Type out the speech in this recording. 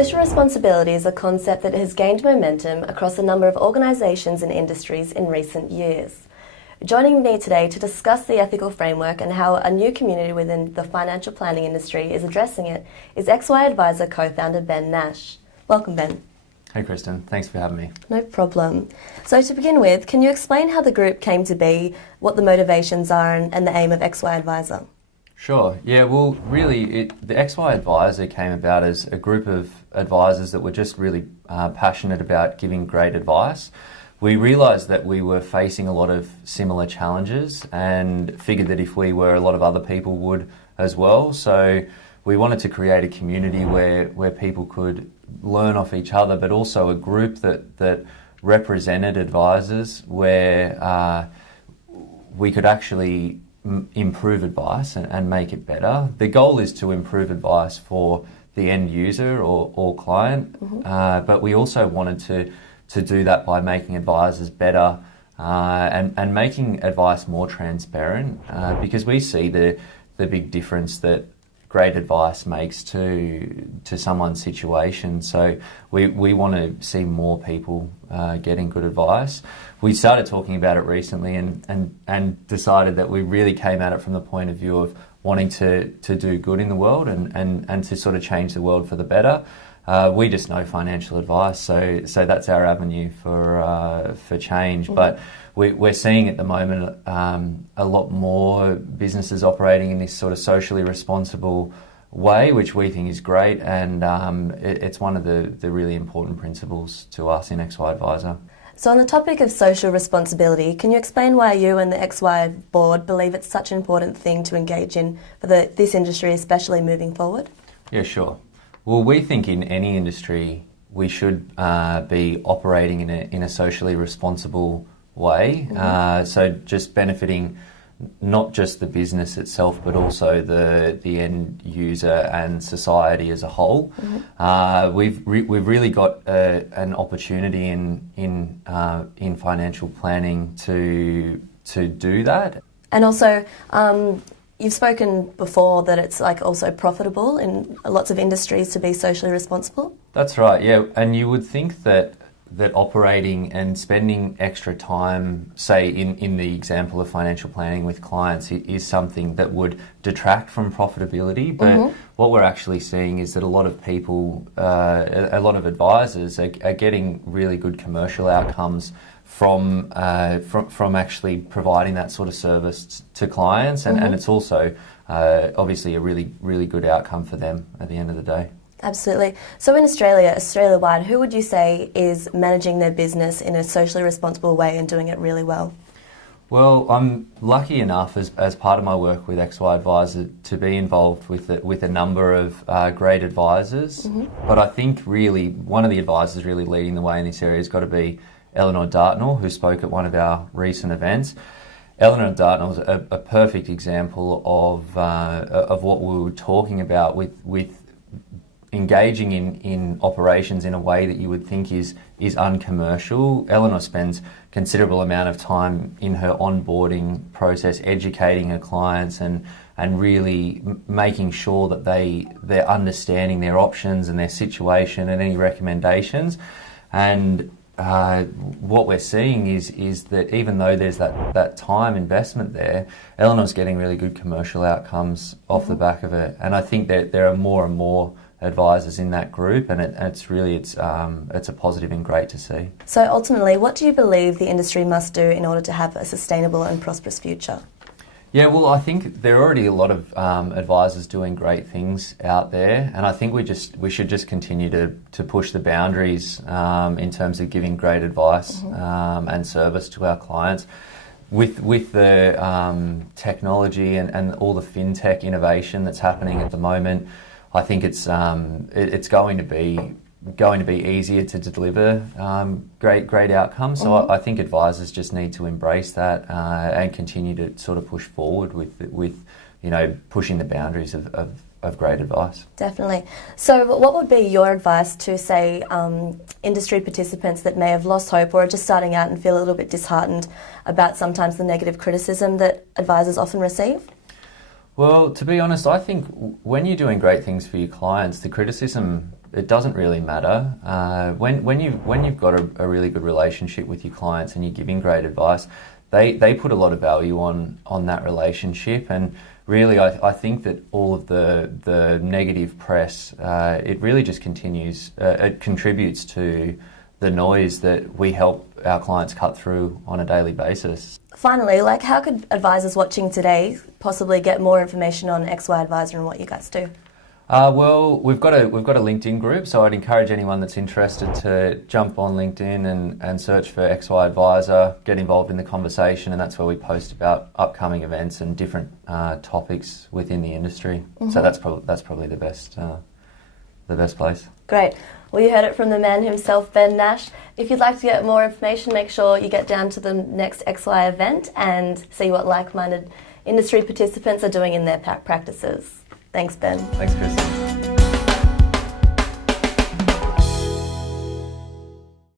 Social responsibility is a concept that has gained momentum across a number of organisations and industries in recent years. Joining me today to discuss the ethical framework and how a new community within the financial planning industry is addressing it is XY Advisor co-founder Ben Nash. Welcome, Ben. Hey Kristen, thanks for having me. No problem. So to begin with, can you explain how the group came to be, what the motivations are and the aim of XY Advisor? Sure, yeah, well really the XY Advisor came about as a group of advisors that were just really passionate about giving great advice. We realised that we were facing a lot of similar challenges and figured that if we were, a lot of other people would as well. So we wanted to create a community where people could learn off each other, but also a group that represented advisors where we could actually improve advice and make it better. The goal is to improve advice for the end user or client, but we also wanted to do that by making advisors better and making advice more transparent because we see the big difference that great advice makes to someone's situation. So we want to see more people getting good advice. We started talking about it recently and decided that we really came at it from the point of view of wanting to do good in the world and to sort of change the world for the better. We just know financial advice, so that's our avenue for change. But we're seeing at the moment a lot more businesses operating in this sort of socially responsible way, which we think is great, and it's one of the really important principles to us in XY Advisor. So on the topic of social responsibility, can you explain why you and the XY board believe it's such an important thing to engage in for this industry, especially moving forward? Yeah, sure. Well, we think in any industry we should be operating in a socially responsible way. So just benefiting not just the business itself, but also the end user and society as a whole. We've really got an opportunity in financial planning to do that. And also, you've spoken before that it's also profitable in lots of industries to be socially responsible. That's right, yeah. And you would think that operating and spending extra time, say in the example of financial planning with clients, is something that would detract from profitability. But what we're actually seeing is that a lot of people, a lot of advisors are getting really good commercial outcomes from actually providing that sort of service to clients, and it's also obviously a really good outcome for them at the end of the day. Absolutely. So in Australia-wide, who would you say is managing their business in a socially responsible way and doing it really well? Well, I'm lucky enough as part of my work with XY Advisor to be involved with a number of great advisors. But I think really one of the advisors really leading the way in this area has got to be Eleanor Dartnall, who spoke at one of our recent events. Eleanor Dartnall is a perfect example of what we were talking about with engaging in operations in a way that you would think is uncommercial. Eleanor spends considerable amount of time in her onboarding process educating her clients and really making sure that they're understanding their options and their situation and any recommendations. And what we're seeing is that even though there's that time investment there, Eleanor's getting really good commercial outcomes off the back of it. And I think that there are more and more advisors in that group, and it's a positive and great to see. So ultimately, what do you believe the industry must do in order to have a sustainable and prosperous future? Yeah, well, I think there are already a lot of advisors doing great things out there, and I think we should just continue to push the boundaries in terms of giving great advice and service to our clients. With the technology and all the Fintech innovation that's happening at the moment, I think it's going to be easier to deliver great outcomes. So I think advisors just need to embrace that and continue to sort of push forward with pushing the boundaries of great advice. Definitely. So what would be your advice to, say, industry participants that may have lost hope or are just starting out and feel a little bit disheartened about sometimes the negative criticism that advisors often receive? Well, to be honest, I think when you're doing great things for your clients, the criticism it doesn't really matter. When you've got a really good relationship with your clients and you're giving great advice, they put a lot of value on that relationship. And really, I think that all of the negative press, it really just it contributes to the noise that we help our clients cut through on a daily basis. Finally, how could advisors watching today possibly get more information on XY Advisor and what you guys do? Well, we've got a LinkedIn group, so I'd encourage anyone that's interested to jump on LinkedIn and search for XY Advisor, get involved in the conversation, and that's where we post about upcoming events and different topics within the industry. Mm-hmm. So that's probably the best place. Great. Well, you heard it from the man himself, Ben Nash. If you'd like to get more information, make sure you get down to the next XY event and see what like-minded industry participants are doing in their practices. Thanks, Ben. Thanks, Chris.